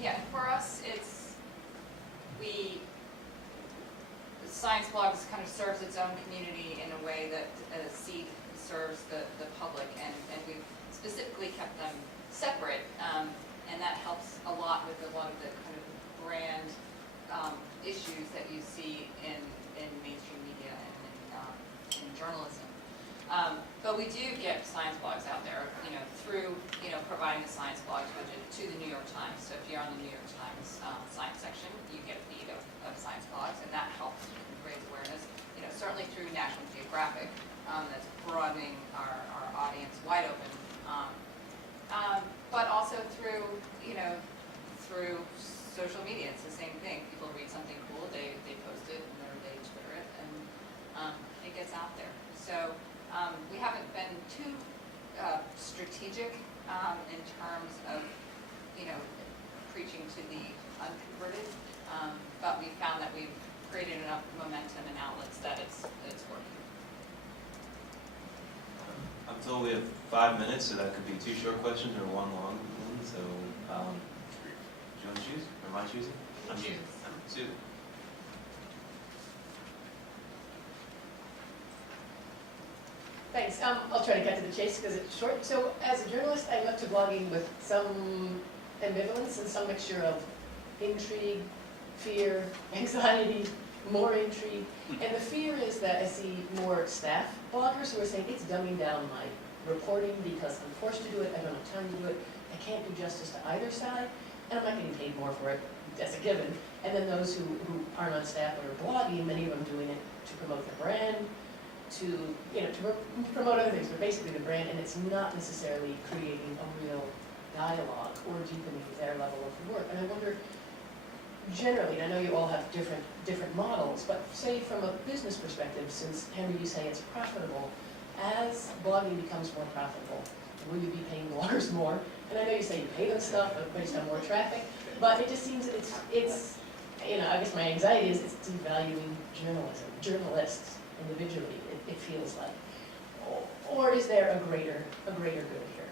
Yeah, for us, Science Blogs kind of serves its own community in a way that Seed serves the public, and we've specifically kept them separate, and that helps a lot with a lot of the kind of brand issues that you see in mainstream media and in journalism. But we do get science blogs out there, through, providing the science blogs widget to the New York Times. So if you're on the New York Times science section, you get a feed of science blogs, and that helps raise awareness. Certainly through National Geographic, that's broadening our audience wide open. But also through, through social media, it's the same thing. People read something cool, they post it, or they Twitter it, and it gets out there. So we haven't been too strategic in terms of, preaching to the unconverted, but we found that we've created enough momentum and outlets that it's working. I'm told we have 5 minutes, so that could be 2 short questions or 1 long one. So, do you want to choose, or am I choosing? I'm choosing. Susan. Thanks. I'll try to get to the chase because it's short. So as a journalist, I went to blogging with some ambivalence and some mixture of intrigue, fear, anxiety, more intrigue. And the fear is that I see more staff bloggers who are saying it's dumbing down my reporting because I'm forced to do it, I don't have time to do it, I can't do justice to either side, and I'm not getting paid more for it, that's a given. And then those who aren't on staff but are blogging, many of them doing it to promote their brand, to promote other things, but basically the brand, and it's not necessarily creating a real dialogue or deepening their level of work. And I wonder, generally, and I know you all have different models, but say from a business perspective, since Henry, you say it's profitable, as blogging becomes more profitable, will you be paying bloggers more? And I know you say you pay them stuff based on more traffic, but it just seems it's I guess my anxiety is it's devaluing journalists individually. It feels like, or is there a greater good here?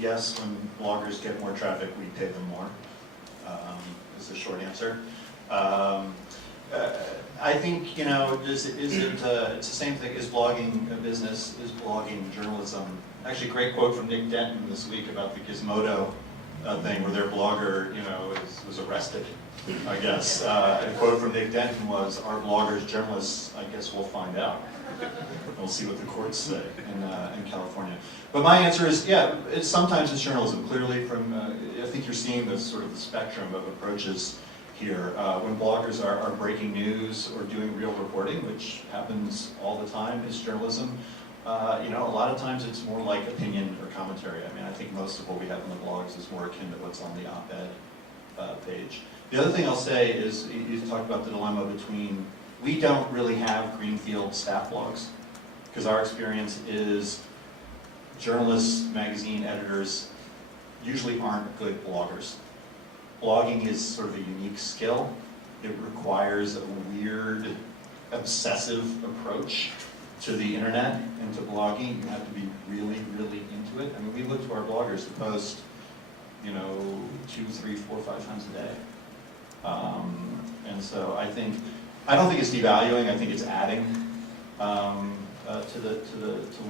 Yes, when bloggers get more traffic, we pay them more, is the short answer. I think, it's the same thing. Is blogging a business? Is blogging journalism? Actually, great quote from Nick Denton this week about the Gizmodo thing where their blogger, was arrested, I guess. A quote from Nick Denton was, "Are bloggers journalists? I guess we'll find out." We'll see what the courts say in California. But my answer is, yeah, sometimes it's journalism. Clearly, I think you're seeing the sort of the spectrum of approaches here. When bloggers are breaking news or doing real reporting, which happens all the time, is journalism. A lot of times it's more like opinion or commentary. I mean, I think most of what we have in the blogs is more akin to what's on the op-ed page. The other thing I'll say is, you talked about the dilemma between, we don't really have greenfield staff blogs, because our experience is journalists, magazine editors usually aren't good bloggers. Blogging is sort of a unique skill. It requires a weird, obsessive approach to the internet and to blogging. You have to be really, really into it. I mean, we look to our bloggers to post, 2, 3, 4, 5 times a day. And so I don't think it's devaluing. I think it's adding to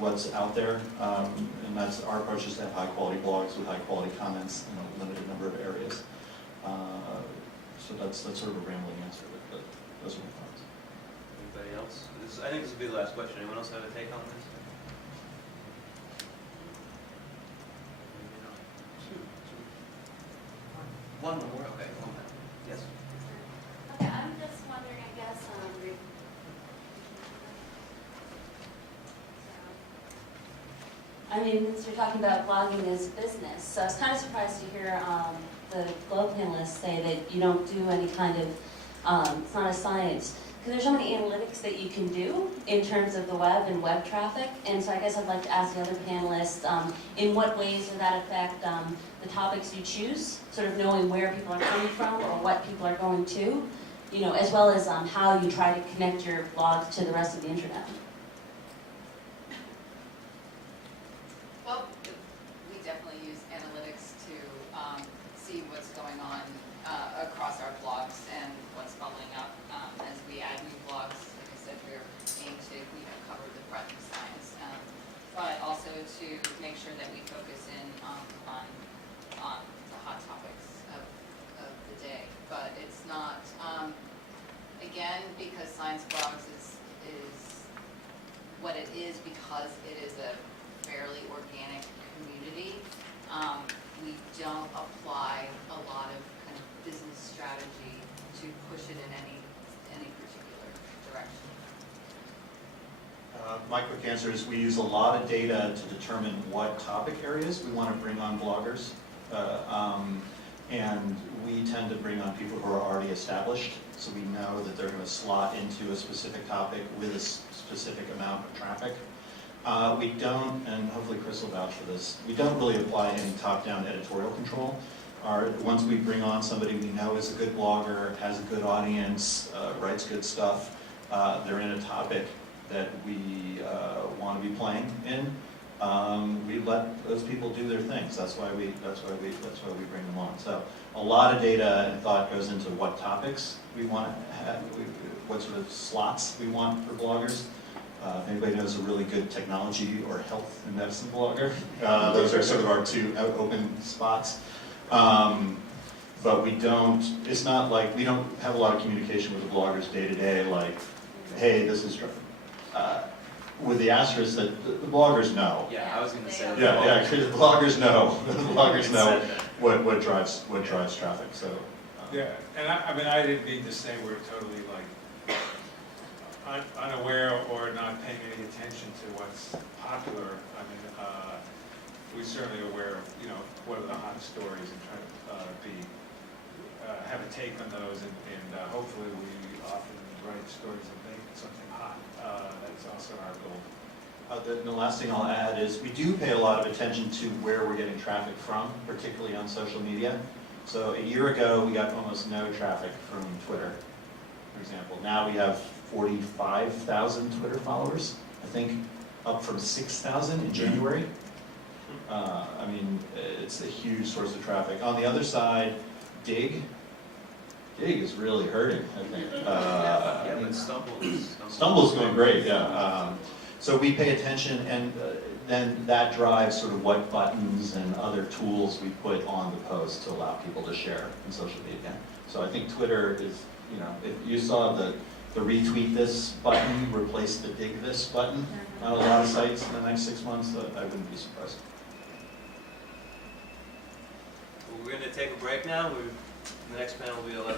what's out there. And that's our approach, is to have high quality blogs with high quality comments in a limited number of areas. So that's sort of a rambling answer, but those are my thoughts. Anybody else? I think this will be the last question. Anyone else have a take on this? One more. Okay. Yes. Okay, I'm just wondering, I guess, since you're talking about blogging as a business, so I was kind of surprised to hear the Globe panelists say that you don't do any kind of, it's not a science, because there's so many analytics that you can do in terms of the web and web traffic, and so I guess I'd like to ask the other panelists, in what ways does that affect the topics you choose, sort of knowing where people are coming from or what people are going to, as well as how you try to connect your blog to the rest of the internet. Well, we definitely use analytics make sure that we focus in on the hot topics of the day. But it's not, again, because Science Blogs is what it is, because it is a fairly organic community. We don't apply a lot of kind of business strategy to push it in any particular direction. My quick answer is we use a lot of data to determine what topic areas we want to bring on bloggers. And we tend to bring on people who are already established, so we know that they're going to slot into a specific topic with a specific amount of traffic. We don't, and hopefully Chris will vouch for this, we don't really apply any top-down editorial control. Once we bring on somebody we know is a good blogger, has a good audience, writes good stuff, they're in a topic that we want to be playing in, we let those people do their things. That's why we bring them on. So a lot of data and thought goes into what topics we want to have, what sort of slots we want for bloggers. If anybody knows a really good technology or health and medicine blogger, those are sort of our two open spots. But we don't, it's not like, we don't have a lot of communication with the bloggers day to day, like, hey, this is, with the asterisk that the bloggers know. Yeah, I was going to say. Yeah, the bloggers know. The bloggers know what drives traffic. So. Yeah, and I mean, I didn't mean to say we're totally like unaware or not paying any attention to what's popular. I mean, we're certainly aware of, you know, what are the hot stories and try to have a take on those, and hopefully we often write stories that make something hot. That's also our goal. The last thing I'll add is we do pay a lot of attention to where we're getting traffic from, particularly on social media. So a year ago, we got almost no traffic from Twitter, for example. Now we have 45,000 Twitter followers, I think, up from 6,000 in January. I mean, it's a huge source of traffic. On the other side, Dig is really hurting, I think. Yeah, but Stumble's going great, yeah. So we pay attention, and then that drives sort of what buttons and other tools we put on the post to allow people to share in social media. So I think Twitter is, you know, if you saw the retweet this button replace the dig this button on a lot of sites in the next 6 months, I wouldn't be surprised. We're going to take a break now. The next panel will be 11:15.